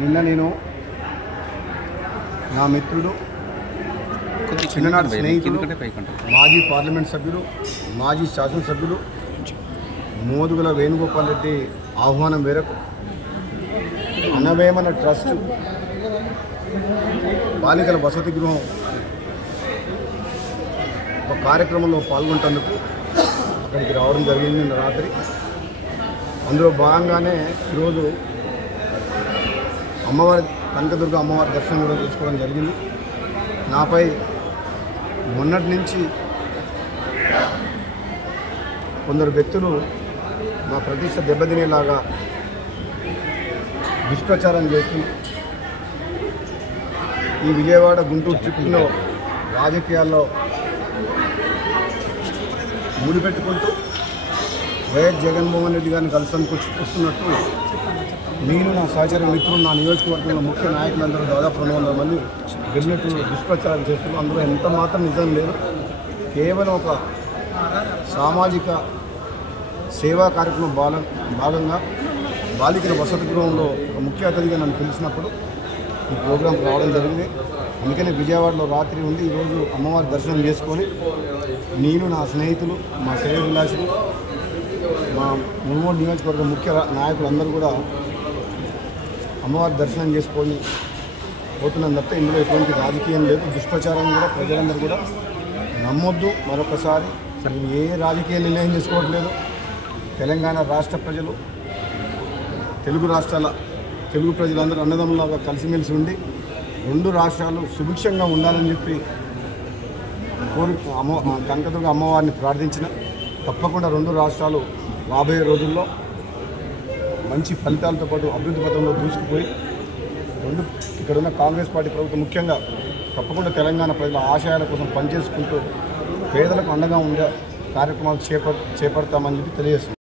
నిన్న నేను నా మిత్రుడు చిన్ననాటి స్నేహితుడు మాజీ పార్లమెంట్ సభ్యులు మాజీ శాసనసభ్యులు మోదుగుల వేణుగోపాల్ రెడ్డి ఆహ్వానం మేరకు అన్నవేమన ట్రస్ట్ బాలికల వసతి గృహం ఒక కార్యక్రమంలో పాల్గొంటేందుకు అక్కడికి రావడం జరిగింది నిన్న రాత్రి. అందులో భాగంగానే ఈరోజు అమ్మవారి కనకదుర్గ అమ్మవారి దర్శనం కూడా చేసుకోవడం జరిగింది. నాపై మొన్నటి నుంచి కొందరు వ్యక్తులు మా ప్రతిష్ట దెబ్బతినేలాగా దుష్ప్రచారం చేస్తూ ఈ విజయవాడ గుంటూరు చుట్టూలో రాజకీయాల్లో ముడిపెట్టుకుంటూ వైఎస్ జగన్మోహన్ రెడ్డి గారిని కలిసానికి వస్తున్నట్టు నేను నా సహచర మిత్రులు నా నియోజకవర్గంలో ముఖ్య నాయకులందరూ దాదాపు 200 మంది వెళ్ళినట్టు దుష్ప్రచారం చేస్తున్నారు. అందులో ఎంత మాత్రం నిజం లేదు. కేవలం ఒక సామాజిక సేవా కార్యక్రమం భాగంగా బాలికల వసతి గృహంలో ఒక ముఖ్య అతిథిగా నన్ను పిలిచినప్పుడు ఈ ప్రోగ్రాంకి రావడం జరిగింది. అందుకనే విజయవాడలో రాత్రి ఉండి ఈరోజు అమ్మవారి దర్శనం చేసుకొని నేను నా స్నేహితులు మా శ్రేయోభిలాషులు మా మునుగోడు నియోజకవర్గం ముఖ్య నాయకులు అందరూ కూడా అమ్మవారి దర్శనం చేసుకొని పోతున్నాం తప్ప ఇందులో ఎటువంటి రాజకీయం లేదు. దుష్ప్రచారం కూడా ప్రజలందరూ కూడా నమ్మొద్దు. మరొకసారి ఏ రాజకీయ నిర్ణయం తీసుకోవట్లేదు. తెలంగాణ రాష్ట్ర ప్రజలు తెలుగు రాష్ట్రాల తెలుగు ప్రజలందరూ అన్నదమ్ములాగా కలిసిమెలిసి ఉండి 2 రాష్ట్రాలు సుభిక్షంగా ఉండాలని చెప్పి కనకదుర్గ అమ్మవారిని ప్రార్థించిన తప్పకుండా 2 రాష్ట్రాలు రాబోయే రోజుల్లో మంచి ఫలితాలతో పాటు అభివృద్ధి పథంలో దూసుకుపోయి ఇక్కడున్న కాంగ్రెస్ పార్టీ ప్రభుత్వం ముఖ్యంగా తప్పకుండా తెలంగాణ ప్రజల ఆశయాల కోసం పనిచేసుకుంటూ పేదలకు అండగా ఉండే కార్యక్రమాలు చేపడతామని చెప్పి తెలియజేస్తుంది.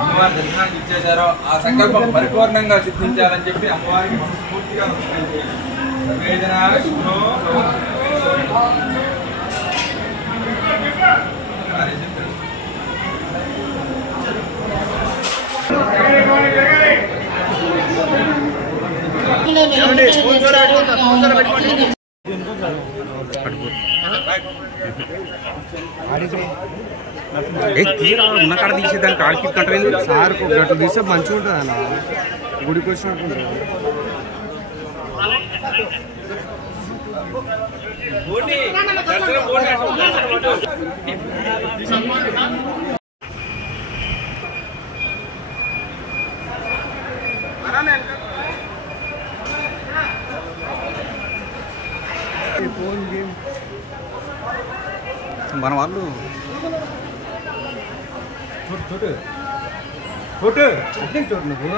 అమ్మవారి దర్శనానికి ఇచ్చేశారో ఆ సంకల్పం పరిపూర్ణంగా సిద్ధించాలని చెప్పి అమ్మవారికి మనస్ఫూర్తిగా తీరా ఉన్న కాడ తీసేదానికి ఆడికి కంటలేదు సార్ గట్టు తీసే మంచిగా ఉంటుంది అన్న గుడికి వచ్చినట్టు మన వాళ్ళు छोटे छोटे छोटे छोटे